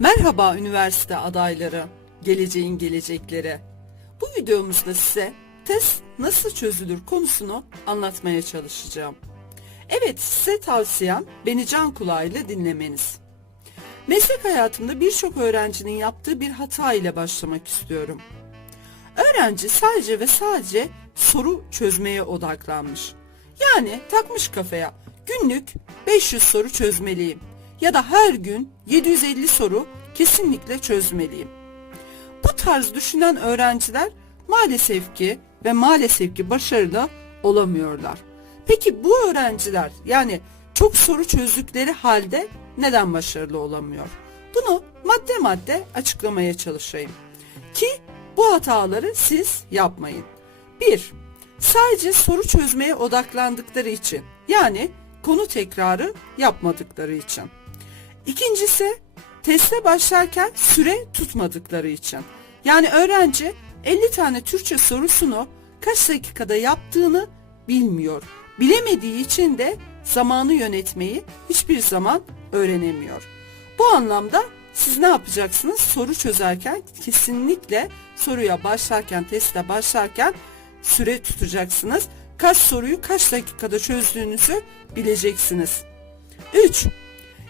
Merhaba üniversite adayları, geleceğin gelecekleri. Bu videomuzda size test nasıl çözülür konusunu anlatmaya çalışacağım. Evet size tavsiyem beni can kulağıyla dinlemeniz. Meslek hayatımda birçok öğrencinin yaptığı bir hata ile başlamak istiyorum. Öğrenci sadece ve sadece soru çözmeye odaklanmış. Yani takmış kafaya günlük 500 soru çözmeliyim ya da her gün 750 soru kesinlikle çözmeliyim. Bu tarz düşünen öğrenciler maalesef ki ve maalesef ki başarılı olamıyorlar. Peki bu öğrenciler yani çok soru çözdükleri halde neden başarılı olamıyor? Bunu madde madde açıklamaya çalışayım. Ki bu hataları siz yapmayın. 1. Sadece soru çözmeye odaklandıkları için yani konu tekrarı yapmadıkları için. İkincisi teste başlarken süre tutmadıkları için. Yani öğrenci 50 tane Türkçe sorusunu kaç dakikada yaptığını bilmiyor. Bilemediği için de zamanı yönetmeyi hiçbir zaman öğrenemiyor. Bu anlamda siz ne yapacaksınız? Soru çözerken kesinlikle soruya başlarken, teste başlarken süre tutacaksınız. Kaç soruyu kaç dakikada çözdüğünüzü bileceksiniz. 3.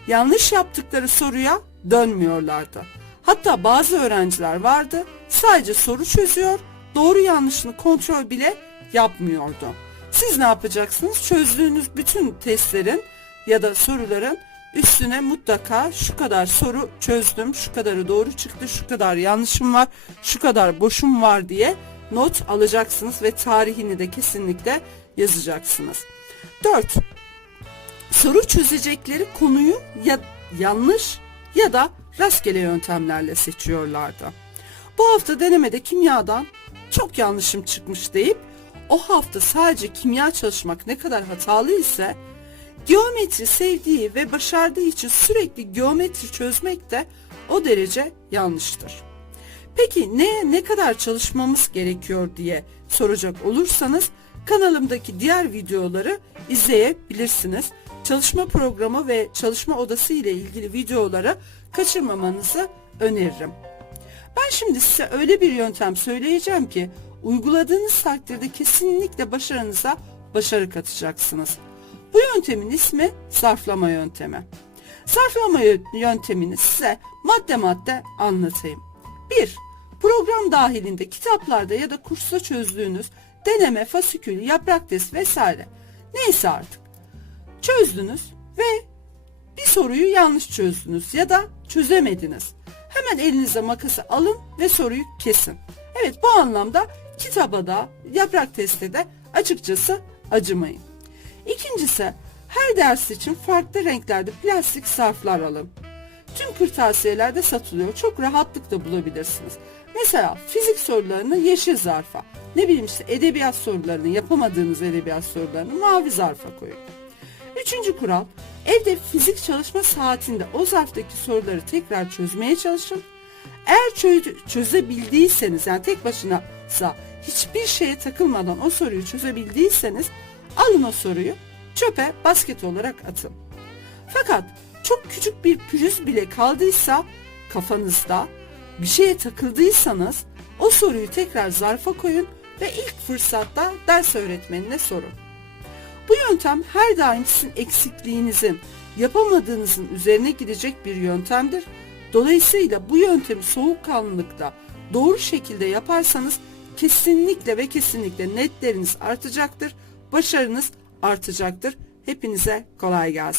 Yanlış yaptıkları soruya dönmüyorlardı. Hatta bazı öğrenciler vardı sadece soru çözüyor, doğru yanlışını kontrol bile yapmıyordu. Siz ne yapacaksınız? Çözdüğünüz bütün testlerin ya da soruların üstüne mutlaka şu kadar soru çözdüm, şu kadarı doğru çıktı, şu kadar yanlışım var, şu kadar boşum var diye not alacaksınız ve tarihini de kesinlikle yazacaksınız. 4 soru çözecekleri konuyu ya yanlış ya da rastgele yöntemlerle seçiyorlardı. Bu hafta denemede kimyadan çok yanlışım çıkmış deyip o hafta sadece kimya çalışmak ne kadar hatalı ise geometri sevdiği ve başardığı için sürekli geometri çözmek de o derece yanlıştır. Peki ne ne kadar çalışmamız gerekiyor diye soracak olursanız kanalımdaki diğer videoları izleyebilirsiniz. Çalışma programı ve çalışma odası ile ilgili videoları kaçırmamanızı öneririm. Ben şimdi size öyle bir yöntem söyleyeceğim ki uyguladığınız takdirde kesinlikle başarınıza başarı katacaksınız. Bu yöntemin ismi zarflama yöntemi. Zarflama yö- yöntemini size madde madde anlatayım. 1. Program dahilinde kitaplarda ya da kursta çözdüğünüz deneme, fasikül, yaprak test vesaire neyse artık çözdünüz ve bir soruyu yanlış çözdünüz ya da çözemediniz. Hemen elinize makası alın ve soruyu kesin. Evet bu anlamda kitaba da yaprak teste de açıkçası acımayın. İkincisi her ders için farklı renklerde plastik zarflar alın. Tüm kırtasiyelerde satılıyor. Çok rahatlıkla bulabilirsiniz. Mesela fizik sorularını yeşil zarfa, ne bileyim işte edebiyat sorularını, yapamadığınız edebiyat sorularını mavi zarfa koyun. Üçüncü kural, evde fizik çalışma saatinde o zarftaki soruları tekrar çözmeye çalışın. Eğer çö- çözebildiyseniz yani tek başınasa hiçbir şeye takılmadan o soruyu çözebildiyseniz alın o soruyu çöpe basket olarak atın. Fakat çok küçük bir pürüz bile kaldıysa kafanızda bir şeye takıldıysanız o soruyu tekrar zarfa koyun ve ilk fırsatta ders öğretmenine sorun. Bu yöntem her daim sizin eksikliğinizin, yapamadığınızın üzerine gidecek bir yöntemdir. Dolayısıyla bu yöntemi soğukkanlılıkla doğru şekilde yaparsanız kesinlikle ve kesinlikle netleriniz artacaktır, başarınız artacaktır. Hepinize kolay gelsin.